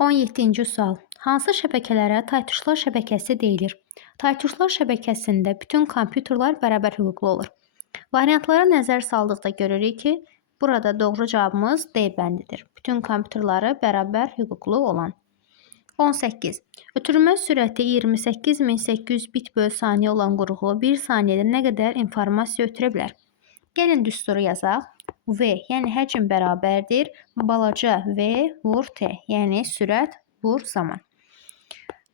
17-ci sual. Hansı şəbəkələrə taytuşlar şəbəkəsi deyilir? Taytuşlar şəbəkəsində bütün kompüterlər bərabər hüquqlu olur. Variantlara nəzər saldıqda görürük ki, burada doğru cavabımız D bəndidir. Bütün kompüterləri bərabər hüquqlu olan. 18. Ötürülmə sürəti 28800 bit böl saniyə olan qurğu 1 saniyədə nə qədər informasiya ötürə bilər? Gəlin düsturu yazaq. V, yəni həcm bərabərdir. Balaca V vur T, yəni sürət vur zaman.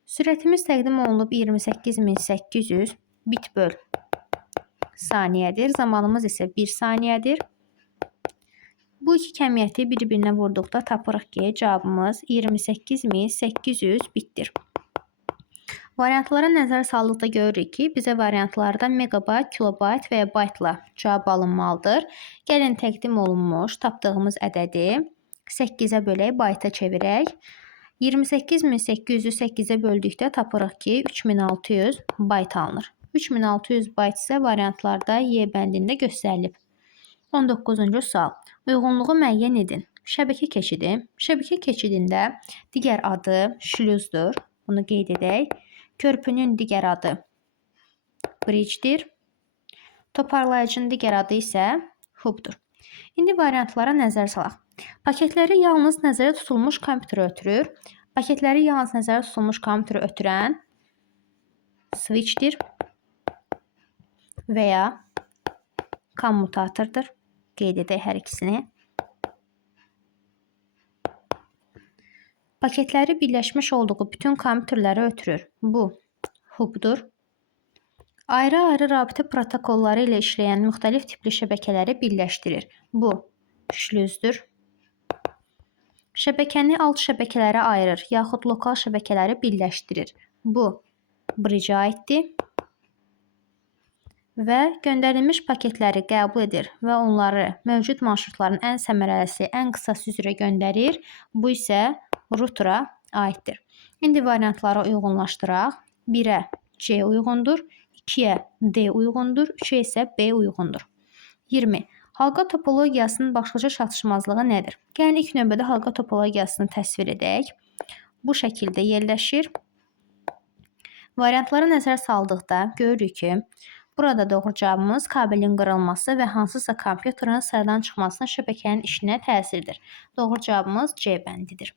Sürətimiz təqdim olunub 28800 bit böl saniyədir. Zamanımız isə 1 saniyədir. Bu iki kəmiyyəti bir-birinə vurduqda tapırıq ki, cavabımız 28800 bitdir. Variantlara nəzər saldıqda görürük ki, bizə variantlarda megabayt, kilobayt və ya baytla cavab alınmalıdır. Gəlin təqdim olunmuş tapdığımız ədədi 8-ə bölək, bayta çevirək. 28800-ü 8-ə böldükdə tapırıq ki, 3600 bayt alınır. 3600 bayt isə variantlarda Y bəndində göstərilib. 19-cu sual. Uyğunluğu müəyyən edin. Şəbəkə keçidi. Şəbəkə keçidində digər adı şlüzdür. Bunu qeyd edək. Körpünün digər adı bridge'dir. Toparlayıcının digər adı isə hubdur. İndi variantlara nəzər salaq. Paketləri yalnız nəzərdə tutulmuş kompüteri ötürür. Paketləri yalnız nəzərdə tutulmuş kompüteri ötürən switch'dir və ya kommutatordur. Qeyd edək hər ikisini. Paketləri birləşmiş olduğu bütün kompüterləri ötürür. Bu hubdur. Ayrı-ayrı rabitə protokolları ilə işləyən müxtəlif tipli şəbəkələri birləşdirir. Bu şlüzdür. Şəbəkəni alt şəbəkələrə ayırır, yaxud lokal şəbəkələri birləşdirir. Bu bridge-ə aiddir. Və göndərilmiş paketləri qəbul edir və onları mövcud marşrutların ən səmərəlisi, ən qısası üzrə göndərir. Bu isə router'a aiddir. İndi variantları uyğunlaşdıraq. 1-ə C uyğundur, 2-yə D uyğundur, 3-ə isə B uyğundur. 20. Halqa topologiyasının başlıca çatışmazlığı nədir? Gəlin ilk növbədə halqa topologiyasını təsvir edək. Bu şəkildə yerləşir. Variantlara nəzər saldıqda görürük ki, burada doğru cavabımız kabelin qırılması və hansısa kompüterin sıradan çıxmasına şəbəkənin işinə təsirdir. Doğru cavabımız C bəndidir.